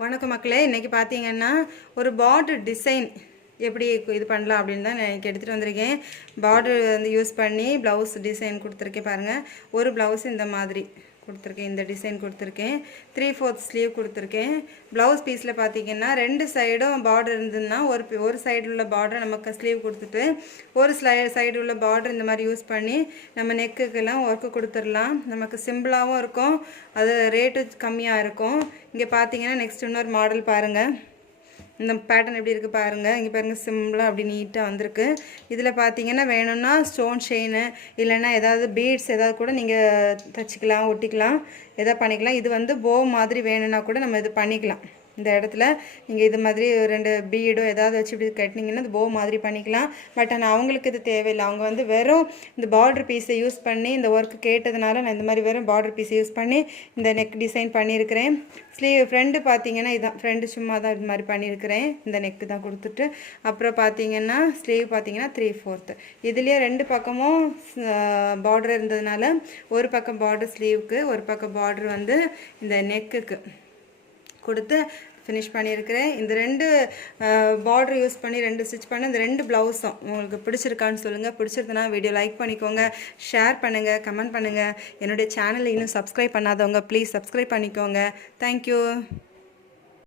வணக்கம் மக்களே. இன்றைக்கி பார்த்தீங்கன்னா ஒரு பார்டர் டிசைன் எப்படி இது பண்ணலாம் அப்படின்னு தான் நான் எடுத்துகிட்டு வந்திருக்கேன். பார்டர் வந்து யூஸ் பண்ணி ப்ளவுஸ் டிசைன் கொடுத்துருக்கேன் பாருங்கள். ஒரு ப்ளவுஸ் இந்த மாதிரி கொடுத்துருக்கேன், இந்த டிசைன் கொடுத்துருக்கேன். 3/4 ஸ்லீவ் கொடுத்துருக்கேன். ப்ளவுஸ் பீஸில் பார்த்தீங்கன்னா 2 சைடும் பார்டர் இருந்ததுன்னா ஒரு சைடில் உள்ள பார்டர் நமக்கு ஸ்லீவ் கொடுத்துட்டு ஒரு சைடு உள்ள பார்டர் இந்த மாதிரி யூஸ் பண்ணி நம்ம நெக்குக்கெல்லாம் ஒர்க்கு கொடுத்துடலாம். நமக்கு சிம்பிளாகவும் இருக்கும், அது ரேட்டு கம்மியாக இருக்கும். இங்கே பார்த்தீங்கன்னா நெக்ஸ்ட் இன்னொரு மாடல் பாருங்கள். இந்த பேட்டர்ன் எப்படி இருக்குது பாருங்கள். இங்கே பாருங்கள், சிம்பிளாக அப்படி நீட்டாக வந்திருக்கு. இதில் பார்த்தீங்கன்னா வேணும்னா ஸ்டோன் செயின் இல்லைன்னா ஏதாவது பீட்ஸ் ஏதாவது கூட நீங்கள் தைச்சிக்கலாம், ஒட்டிக்கலாம், எதாவது பண்ணிக்கலாம். இது வந்து போ மாதிரி வேணும்னா கூட நம்ம இது பண்ணிக்கலாம். இந்த இடத்துல நீங்கள் இது மாதிரி 2 பீடோ ஏதாவது வச்சு இப்படி கட்டினீங்கன்னா இது போ மாதிரி பண்ணிக்கலாம். பட் ஆனால் அவங்களுக்கு இது தேவையில்லை. அவங்க வந்து வெறும் இந்த பார்டர் பீஸை யூஸ் பண்ணி இந்த ஒர்க்கு கேட்டதுனால நான் இந்த மாதிரி வெறும் பார்டர் பீஸை யூஸ் பண்ணி இந்த நெக் டிசைன் பண்ணியிருக்கிறேன். ஸ்லீவ் ஃப்ரெண்டு பார்த்தீங்கன்னா இதுதான், ஃப்ரெண்டு சும்மா தான் இது மாதிரி பண்ணியிருக்கிறேன். இந்த நெக்கு தான் கொடுத்துட்டு அப்புறம் பார்த்தீங்கன்னா ஸ்லீவ் பார்த்தீங்கன்னா 3/4. இதுலேயே 2 பக்கமும் பார்டர் இருந்ததுனால ஒரு பக்கம் பார்டர் ஸ்லீவுக்கு, ஒரு பக்கம் பார்டர் வந்து இந்த நெக்குக்கு கொடுத்து ஃபினிஷ் பண்ணியிருக்கிறேன். இந்த 2 பார்டர் யூஸ் பண்ணி 2 ஸ்டிச் பண்ண இந்த 2 ப்ளவுஸும் உங்களுக்கு பிடிச்சிருக்கான்னு சொல்லுங்கள். பிடிச்சிருந்தனா வீடியோ லைக் பண்ணிக்கோங்க, ஷேர் பண்ணுங்கள், கமெண்ட் பண்ணுங்கள். என்னுடைய சேனலை இன்னும் சப்ஸ்கிரைப் பண்ணாதவங்க ப்ளீஸ் சப்ஸ்கிரைப் பண்ணிக்கோங்க. தேங்க்யூ.